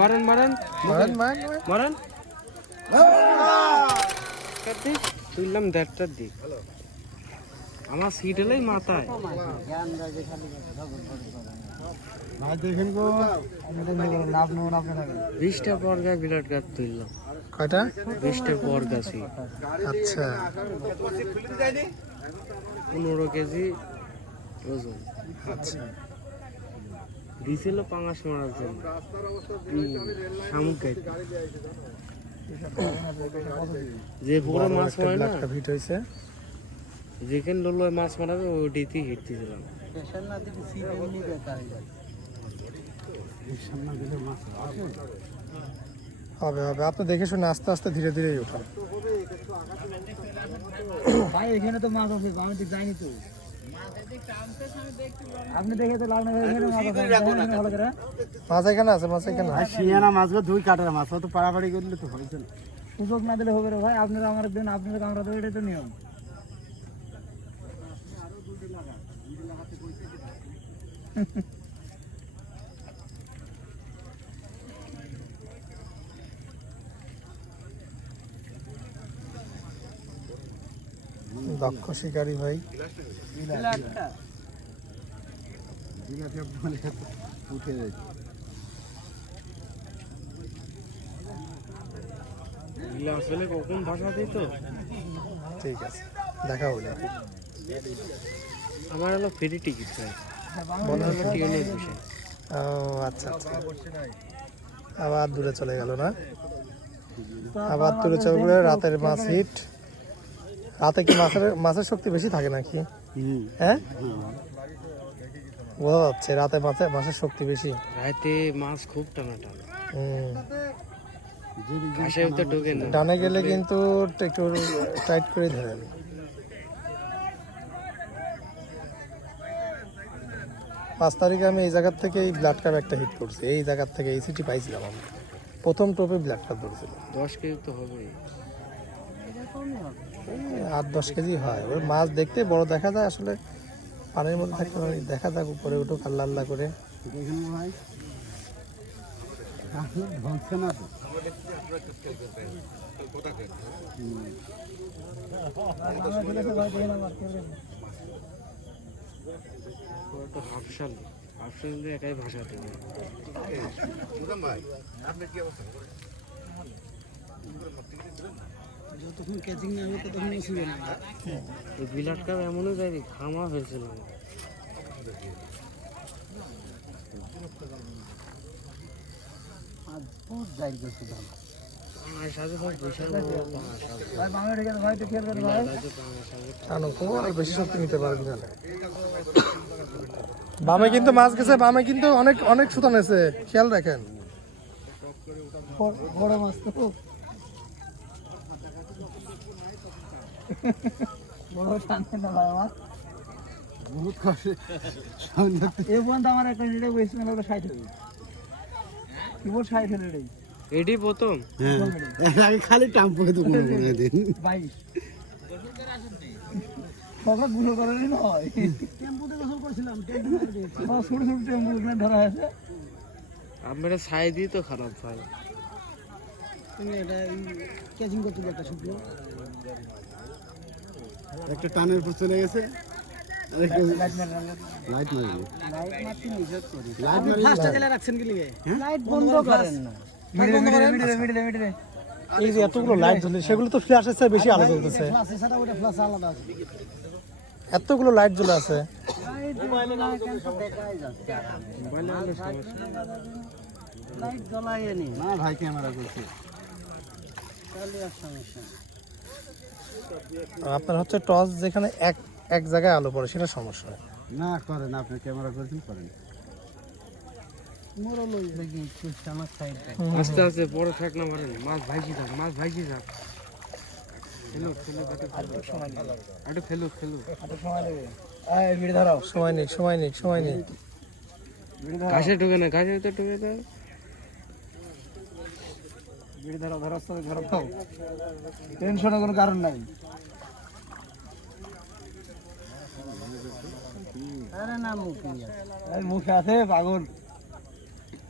মারেন মারেন। মারেন মারেন মারেন। তুললাম দেড়টার দিক। আমার সিট এলেই মাথায়। ভাই দেখেন গো। লাভ নেব না আপনার বিশটা পর বিরাট গাছ তুললাম। কয়টা? বিশটা পর গাছি আচ্ছা। পনেরো কেজি ওজন। আচ্ছা। দিছিল পাঙাশ মারার জন্য। শামুক গাইতে যে পুরো মাছ হয় না ফিট হয়েছে। যেখানে লোলো মাছ মারাবে ওইটিতেই হিট দিয়েছিলাম। হবে হবে। আপনি দেখে শুনে আস্তে আস্তে ধীরে ধীরে উঠান ভাই এখানে তো মাছ আছে আমি তো যাইনি তো। আপনি দেখে তো লাভ না ভালো করে। মাছ এখানে আছে মাছ এখানে আর শিয়ানা মাছগুলো দুই কাটার মাছ তো পাড়াপাড়ি করলে তো হয়েছে না। সুযোগ না দিলে হবে রে ভাই আপনারা আমার দিন আপনারা আমরা তো এটাই তো নিয়ম। দক্ষ শিকারী ভাই। কখন দিত ঠিক আছে দেখা হলো। আমার হলো ফ্রি টিকিট মনে হলো টিউনের বিষয়। ও আচ্ছা আচ্ছা। আবার দূরে চলে গেল না? আবার দূরে চলে গেলে রাতের মাছ হিট। রাতে কি মাছের মাছের শক্তি বেশি থাকে নাকি? হ্যাঁ? বোঝা যাচ্ছে রাতে মাছে মাছের শক্তি বেশি। রাতে মাছ খুব টানা টানা হুম তো ঢোকে না। ডানে গেলে কিন্তু একটু টাইট করে ধরেন পাঁচ তারিখে আমি এই জায়গার থেকে এই ব্লাড কাপ একটা হিট করছি। এই জায়গার থেকে এই সিটি পাইছিলাম আমি। প্রথম টোপে ব্লাড কাপ ধরেছিল দশ কেজি তো হবেই। এই আট, দশ কেজি হয়। ওর মাছ দেখতে বড় দেখা যায়, আসলে পানির মধ্যে থাকতে পারে দেখা যাক উপরে উঠুক, আল্লাহ আল্লাহ করে। ভাই হাফসাল হাফসাল একাই ভাষা দেবে যতক্ষণ ক্যাচিং না হবে শুয়ে না। এই বিলাট কাপ পারবি বামে কিন্তু মাছ গেছে বামে কিন্তু অনেক অনেক সুতান আছে খেয়াল রাখেন। বড় মাছ তো। বড় শান্তি না ভাই আমার বহুত কষ্ট এই পর্যন্ত আমার একটা নিলে ওয়েস্ট মেলা ষাট হবে কি বল ষাট হলে রে এটি প্রথম? খালি টাম্পো তো বাইশ। সকালগুলো করেনি নয় টেম্পুতে গোসল করছিলাম ছোট ছোট টেম্পু এখানে ধরা আছে। আপনারা ছাই দিয়ে তো খারাপ ভাই তুমি এটা ক্যাচিং করতে একটা একটা টানের উপর চলে গেছে। লাইট বন্ধ করেন না। এই যে এতগুলো লাইট জ্বলে সেগুলো তো ফ্ল্যাশের চেয়ে বেশি আলো জ্বলতেছে। আছে। এতগুলো লাইট জ্বলে আছে। লাইট জ্বলাইনি না ভাই ক্যামেরা করছে। তাহলে আর সমস্যা আপনার হচ্ছে টর্চ যেখানে এক এক জায়গায় আলো পড়ে সেটা সমস্যা। হয় না করেন আপনি ক্যামেরা করছেন করেন। মোরো লই দেখি একটু আমার সাইড আস্তে আস্তে বড় ফেক না মারেন মাছ ভাইজি থাক মাছ ভাইজি থাক ফেলুক ফেলুক একটু ফেলুক একটু সময় নেবে এই ভিড় ধরাও। সময় নেই সময় নেই সময় নেই। ঘাসে ঢুকে না ঘাসের ভিতরে ঢুকে দেয় ধরো খাও টেনশনের কোনো কারণ নাই। মুখে মুখে আছে পাগল।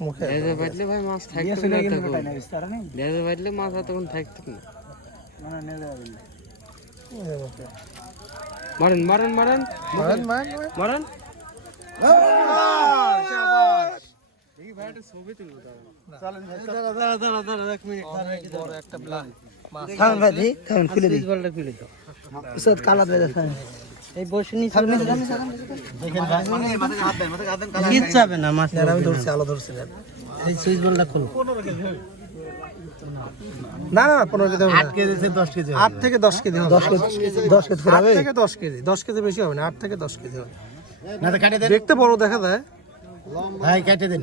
মুখে বাটলে ভাই মাছ থাকতো চলে না গেলে তখন ওটাই না বিস্তার নেই? লেজে বাটলে মাছ তখন এই মুখে। মারেন মারেন মারেন মারেন, মারেন, মারেন। মারেন খাবেন ভাই দি খাবেন খুলে দিই বলটা খুলে দাও উস্তাদ কালা দেবে এই বসে নি খাবেন হিট যাবে না মাছ আমি ধরছি আলো এই সুইচ বলটা খুলো না না পনেরো কেজি দশ কেজি আট থেকে দশ কেজি দশ কেজি দশ কেজি আট থেকে দশ কেজি দশ কেজি বেশি হবে না আট থেকে দশ কেজি হবে দেখতে বড় দেখা যায় ভাই কাটে দেন